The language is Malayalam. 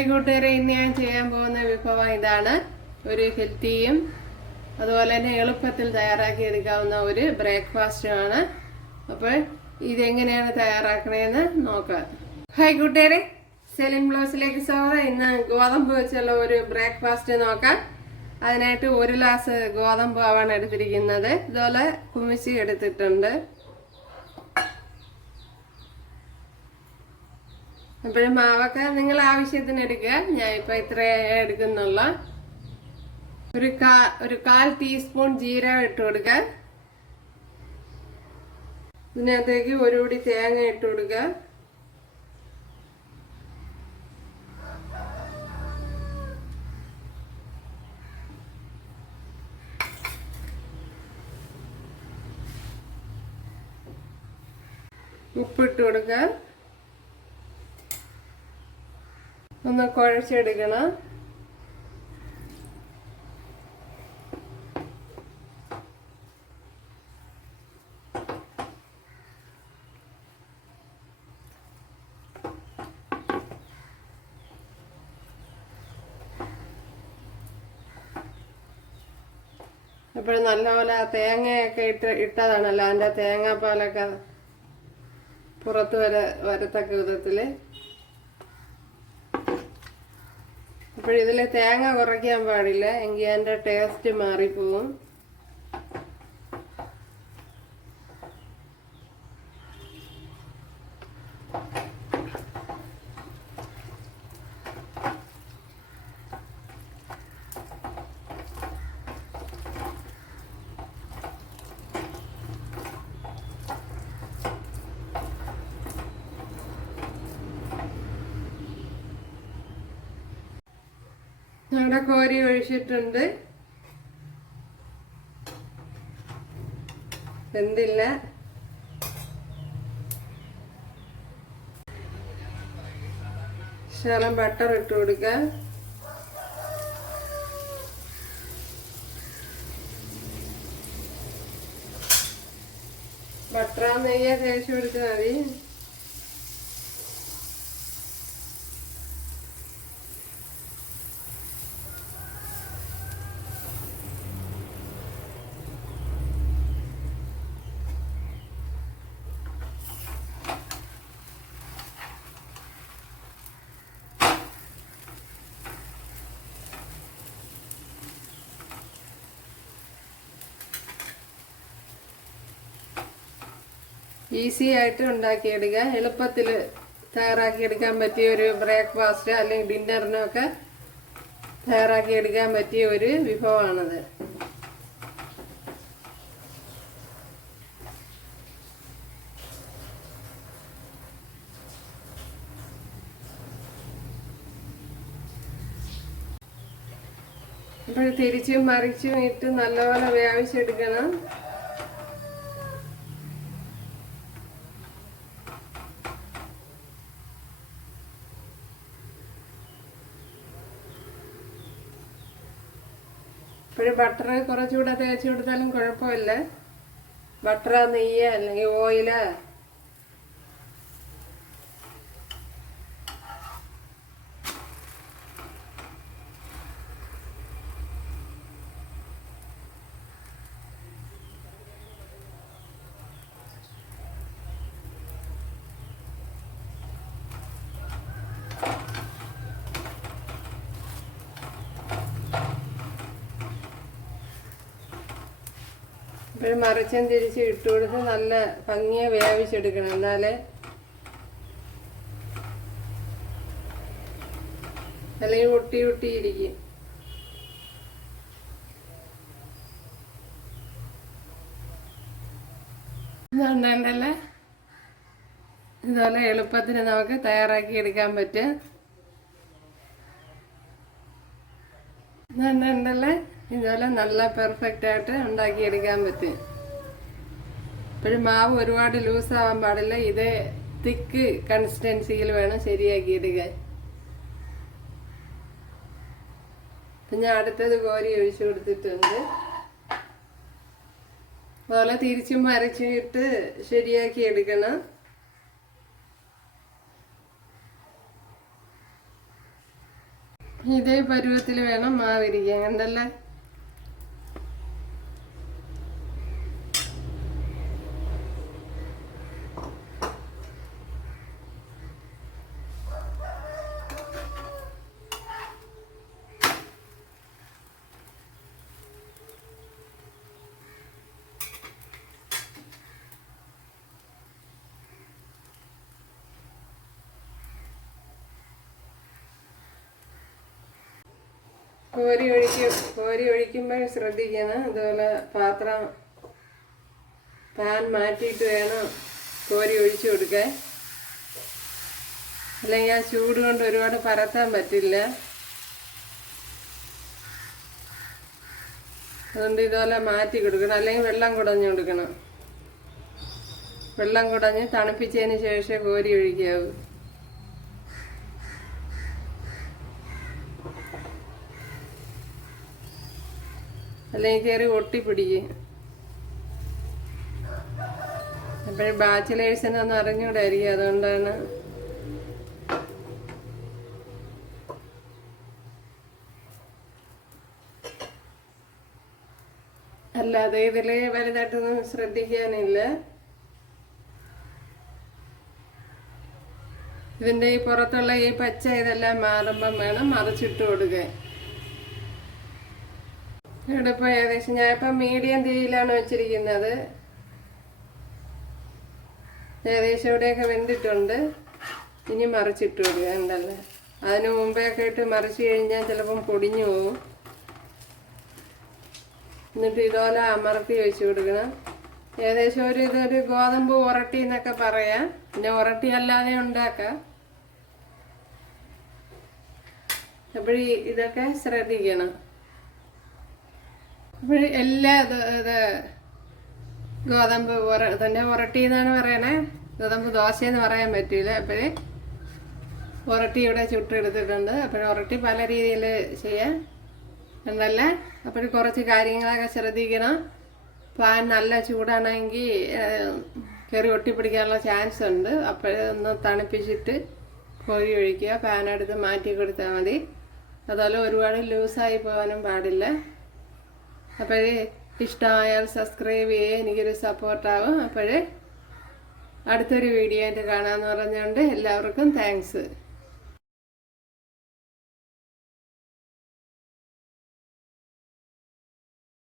കൂട്ടുകാരെ, ഇന്ന് ഞാൻ ചെയ്യാൻ പോകുന്ന വിഭവം ഇതാണ്. ഒരു ഹെൽത്തിയും അതുപോലെ തന്നെ എളുപ്പത്തിൽ തയ്യാറാക്കി എടുക്കാവുന്ന ഒരു ബ്രേക്ക്ഫാസ്റ്റുമാണ്. അപ്പോൾ ഇതെങ്ങനെയാണ് തയ്യാറാക്കണേന്ന് നോക്കാം. ഹായ് കൂട്ടുകാരെ, സെലിൻ ബ്ലോസിലേക്ക് സ്വാഗതം. ഇന്ന് ഗോതമ്പ് വെച്ചുള്ള ഒരു ബ്രേക്ക്ഫാസ്റ്റ് നോക്കാം. അതിനായിട്ട് 1 ഗ്ലാസ് ഗോതമ്പ് മാവാണ് എടുത്തിരിക്കുന്നത്. ഇതുപോലെ കുമിച്ച് എടുത്തിട്ടുണ്ട്. അപ്പോഴും മാവൊക്കെ നിങ്ങൾ ആവശ്യത്തിന് എടുക്കുക. ഞാൻ ഇപ്പൊ ഇത്രയേ എടുക്കുന്നുള്ള. ഒരു 1/4 ടീസ്പൂൺ ജീരകം ഇട്ട് കൊടുക്കുക. ഇതിനകത്തേക്ക് 1 പിടി തേങ്ങ ഇട്ട് കൊടുക്കുക. ഉപ്പിട്ട് കൊടുക്കുക. ഒന്ന് കുഴച്ചെടുക്കണം. അപ്പോൾ നല്ലപോലെ തേങ്ങയൊക്കെ ഇട്ടതാണല്ലോ, അതിൻ്റെ തേങ്ങാപ്പാലൊക്കെ പുറത്ത് വരത്തക്ക വിധത്തില്. അപ്പോൾ ഇതിൽ തേങ്ങ കുറയ്ക്കാൻ പാടില്ല, എങ്കിൽ അതിൻ്റെ ടേസ്റ്റ് മാറിപ്പോവും. ഇവിടെ കോരി ഒഴിച്ചിട്ടുണ്ട്. വെന്തില്ല. ശകലം ബട്ടർ ഇട്ട് കൊടുക്കുക. ബട്ടർ നെയ്യ തേച്ച് കൊടുത്താൽ മതി. ഈസി ആയിട്ട് ഉണ്ടാക്കിയെടുക്കുക. എളുപ്പത്തിൽ തയ്യാറാക്കിയെടുക്കാൻ പറ്റിയ ഒരു ബ്രേക്ക്ഫാസ്റ്റ് അല്ലെങ്കിൽ ഡിന്നറിനൊക്കെ തയ്യാറാക്കിയെടുക്കാൻ പറ്റിയ ഒരു വിഭവമാണത്. അപ്പോൾ തിരിച്ചും മറിച്ചും ഇട്ട് നല്ലപോലെ വേവിച്ചെടുക്കണം. ഇപ്പോഴും ബട്ടർ കുറച്ചുകൂടെ തേച്ച് കൊടുത്താലും കുഴപ്പമില്ല. ബട്ടർ, നെയ്യ് അല്ലെങ്കിൽ ഓയില്. ഇപ്പോൾ മറിച്ചും തിരിച്ച് ഇട്ട് കൊടുത്ത് നല്ല ഭംഗിയെ വേവിച്ചെടുക്കണം. എന്നാലേ അല്ലെങ്കിൽ ഒട്ടിയിരിക്കും. ഇതുണ്ടല്ലേ, ഇതുപോലെ എളുപ്പത്തിന് നമുക്ക് തയ്യാറാക്കി എടുക്കാൻ പറ്റും. ഇതുണ്ടല്ലേ, ഇതുപോലെ നല്ല പെർഫെക്റ്റ് ആയിട്ട് ഉണ്ടാക്കിയെടുക്കാൻ പറ്റും. ഇപ്പോഴും മാവ് ഒരുപാട് ലൂസാവാൻ പാടില്ല. ഇത് തിക്ക് കൺസിസ്റ്റൻസിയിൽ വേണം ശരിയാക്കിയെടുക്കാൻ. പിന്നെ അടുത്തത് കോരി ഒഴിച്ചു കൊടുത്തിട്ടുണ്ട്. അതുപോലെ തിരിച്ചും മറിച്ചിട്ട് ശരിയാക്കി എടുക്കണം. ഇതേ പരുവത്തിൽ വേണം മാവിരിക്കാൻ, കണ്ടല്ലേ. കോരി ഒഴിക്കുമ്പോൾ ശ്രദ്ധിക്കണം. അതുപോലെ പാൻ മാറ്റിയിട്ട് വേണം കോരി ഒഴിച്ചു കൊടുക്കാൻ, അല്ലെങ്കിൽ ആ ചൂട് കൊണ്ട് ഒരുപാട് പരത്താൻ പറ്റില്ല. അതുകൊണ്ട് ഇതുപോലെ മാറ്റി കൊടുക്കണം, അല്ലെങ്കിൽ വെള്ളം കുടഞ്ഞു കൊടുക്കണം. വെള്ളം കുടഞ്ഞ് തണുപ്പിച്ചതിന് ശേഷം കോരി ഒഴിക്കാവൂ. അല്ലെങ്കിൽ കയറി ഒട്ടിപ്പിടിക്കും. അപ്പോഴും ബാച്ചിലേഴ്സിനൊന്നും അറിഞ്ഞൂടായിരിക്കും, അതുകൊണ്ടാണ്. അല്ലാതെ ഇതിൽ വലുതായിട്ടൊന്നും ശ്രദ്ധിക്കാനില്ല. ഇതിൻ്റെ ഈ പുറത്തുള്ള ഈ പച്ച ഇതെല്ലാം മാറുമ്പം വേണം മറിച്ചിട്ട് കൊടുക്കാൻ. ഇവിടെ ഇപ്പോൾ ഏകദേശം ഞാനിപ്പം മീഡിയം തീയിലാണ് വെച്ചിരിക്കുന്നത്. ഏകദേശം ഇവിടെയൊക്കെ വെന്തിട്ടുണ്ട്. ഇനി മറിച്ചിട്ട് കൊടുക്കുക, ഉണ്ടല്ലേ. അതിന് മുമ്പേയൊക്കെ ഇട്ട് മറിച്ച് കഴിഞ്ഞാൽ ചിലപ്പം പൊടിഞ്ഞു പോകും. എന്നിട്ട് ഇതുപോലെ അമർത്തി വെച്ച് കൊടുക്കണം. ഏകദേശം ഇതൊരു ഗോതമ്പ് ഉരട്ടി എന്നൊക്കെ പറയാം. പിന്നെ ഉരട്ടി അല്ലാതെ ഉണ്ടാക്കാം. അപ്പോഴീ ഇതൊക്കെ ശ്രദ്ധിക്കണം. അപ്പോൾ എല്ലാ ഇത് ഗോതമ്പ് തന്നെ ഉരട്ടി എന്നാണ് പറയണേ. ഗോതമ്പ് ദോശയെന്ന് പറയാൻ പറ്റില്ല. അപ്പോഴേ ഉരട്ടി ഇവിടെ ചുട്ടെടുത്തിട്ടുണ്ട്. അപ്പോൾ ഉരട്ടി പല രീതിയിൽ ചെയ്യാം, എന്നല്ലേ. അപ്പോൾ കുറച്ച് കാര്യങ്ങളൊക്കെ ശ്രദ്ധിക്കണം. പാൻ നല്ല ചൂടാണെങ്കിൽ കയറി ഒട്ടിപ്പിടിക്കാനുള്ള ചാൻസ് ഉണ്ട്. അപ്പോഴൊന്ന് തണുപ്പിച്ചിട്ട് കോരി ഒഴിക്കുക. പാനെടുത്ത് മാറ്റി കൊടുത്താൽ മതി. അതുപോലെ ഒരുപാട് ലൂസായി പോകാനും പാടില്ല. അപ്പോഴേ ഇഷ്ടമായാൽ സബ്സ്ക്രൈബ് ചെയ്യുക, എനിക്കൊരു സപ്പോർട്ടാവും. അപ്പോഴേ അടുത്തൊരു വീഡിയോ ആയിട്ട് കാണാമെന്ന് പറഞ്ഞുകൊണ്ട് എല്ലാവർക്കും താങ്ക്സ്.